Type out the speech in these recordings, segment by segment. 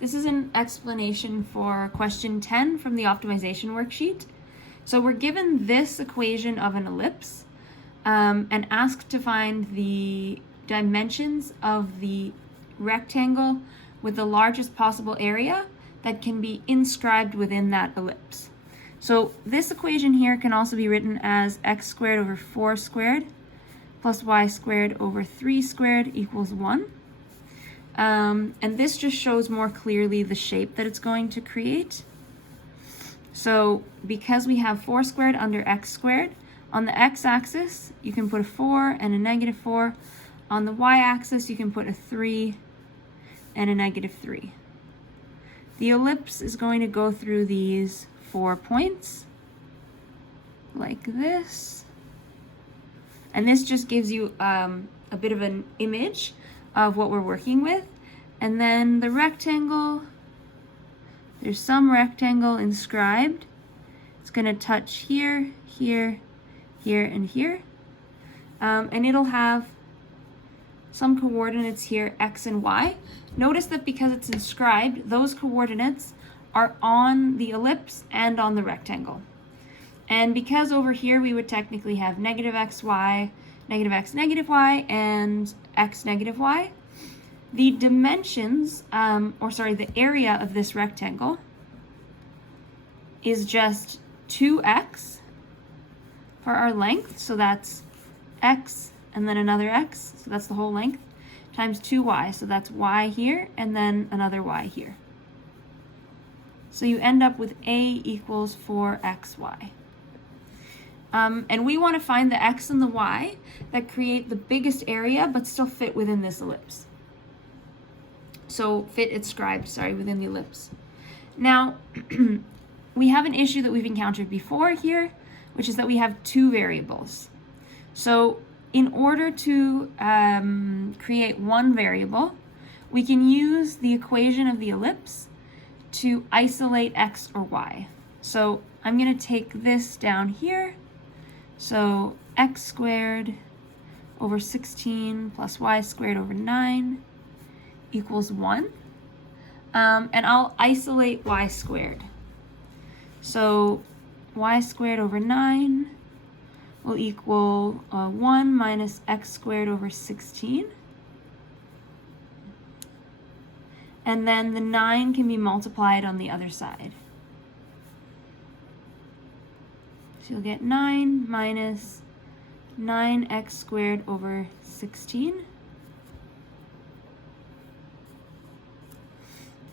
This is an explanation for question 10 from the optimization worksheet. So we're given this equation of an ellipse and asked to find the dimensions of the rectangle with the largest possible area that can be inscribed within that ellipse. So this equation here can also be written as x squared over 4 squared plus y squared over 3 squared equals 1. And this just shows more clearly the shape that it's going to create. So because we have 4 squared under x squared, on the x-axis you can put a 4 and a negative 4. On the y-axis you can put a 3 and a negative 3. The ellipse is going to go through these 4 points like this, and this just gives you a bit of an image of what we're working with. And then the rectangle, there's some rectangle inscribed. It's going to touch here, here, here, and here, and it'll have some coordinates here, x and y. Notice that because it's inscribed, those coordinates are on the ellipse and on the rectangle. And because over here we would technically have negative x, y, negative x, negative y, and x, negative y, the dimensions, the area of this rectangle is just 2x for our length. So that's x and then another x, so that's the whole length, times 2y, so that's y here and then another y here. So you end up with a equals 4xy. And we want to find the x and the y that create the biggest area but still fit within this ellipse. So fit inscribed, within the ellipse. Now, we have an issue that we've encountered before here, which is that we have 2 variables. So in order to create one variable, we can use the equation of the ellipse to isolate x or y. So I'm going to take this down here. So x squared over 16 plus y squared over 9 equals 1. And I'll isolate y squared. So y squared over 9 will equal 1 minus x squared over 16. And then the 9 can be multiplied on the other side. So you'll get 9 minus 9x squared over 16.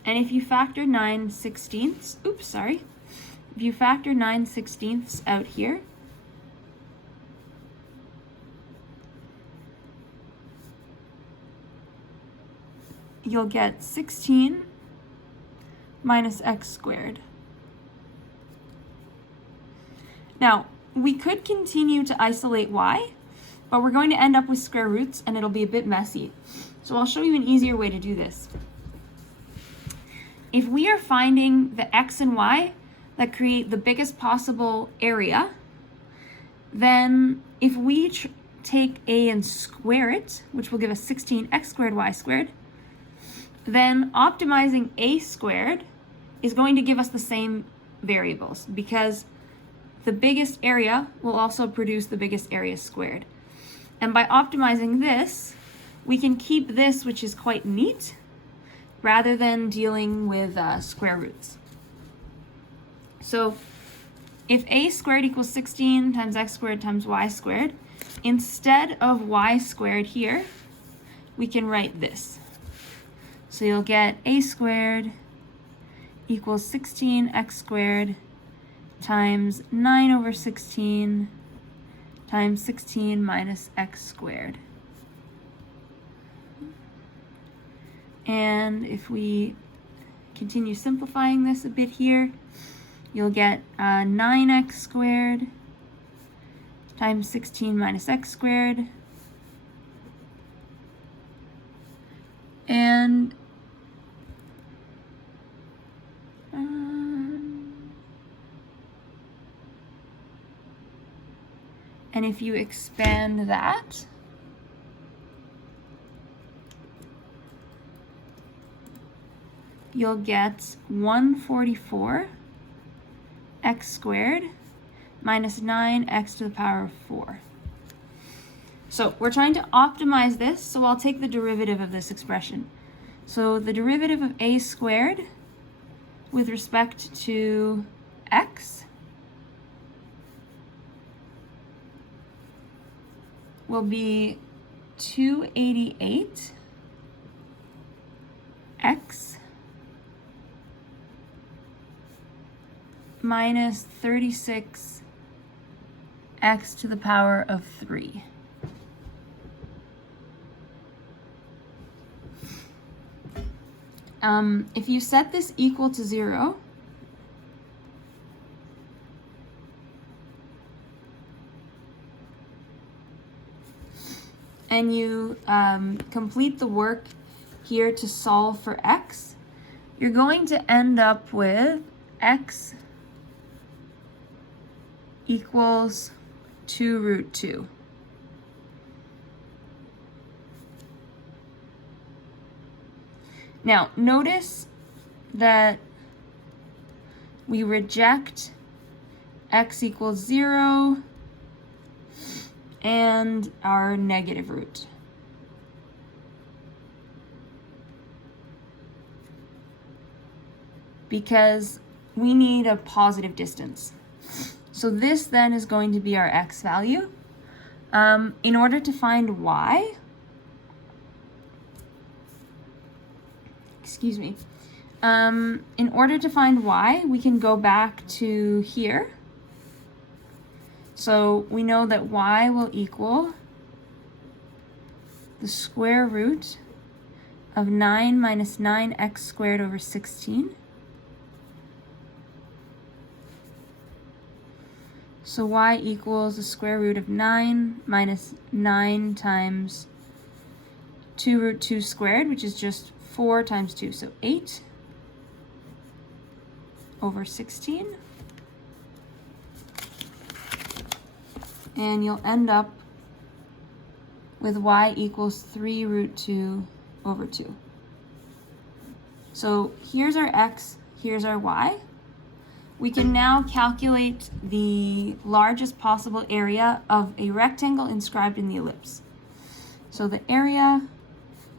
And if you factor 9/16, if you factor 9/16 out here, you'll get 16 minus x squared. Now, we could continue to isolate y, but we're going to end up with square roots and it'll be a bit messy. So I'll show you an easier way to do this. If we are finding the x and y that create the biggest possible area, then if we take a and square it, which will give us 16x squared y squared, then optimizing a squared is going to give us the same variables because the biggest area will also produce the biggest area squared. And by optimizing this, we can keep this, which is quite neat, rather than dealing with square roots. So if a squared equals 16 times x squared times y squared, instead of y squared here, we can write this. So you'll get a squared equals 16x squared times 9 over 16 times 16 minus x squared. And if we continue simplifying this a bit here, you'll get 9x squared times 16 minus x squared. And if you expand that, you'll get 144 x squared minus 9x to the power of 4. So we're trying to optimize this, so I'll take the derivative of this expression. So the derivative of a squared with respect to x will be 288 x minus 36 x to the power of 3. If you set this equal to 0, and you complete the work here to solve for x, you're going to end up with x equals 2 root 2. Now, notice that we reject x equals 0 and our negative root. Because we need a positive distance. So this then is going to be our x value. In order to find y, in order to find y, we can go back to here. So we know that y will equal the square root of 9 minus 9x squared over 16. So y equals the square root of 9 minus 9 times 2 root 2 squared, which is just 4 times 2, so 8 over 16. And you'll end up with y equals 3 root 2 over 2. So here's our x, here's our y. We can now calculate the largest possible area of a rectangle inscribed in the ellipse. So the area,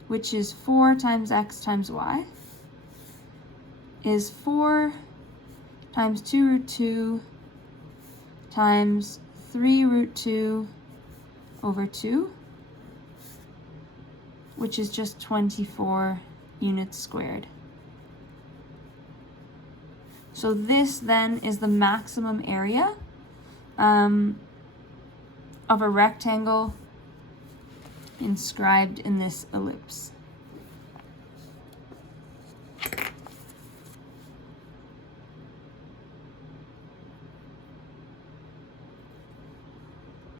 which is 4 times x times y, is 4 times 2 root 2 times 3 root 2 over 2, which is just 24 units squared. So this then is the maximum area of a rectangle inscribed in this ellipse.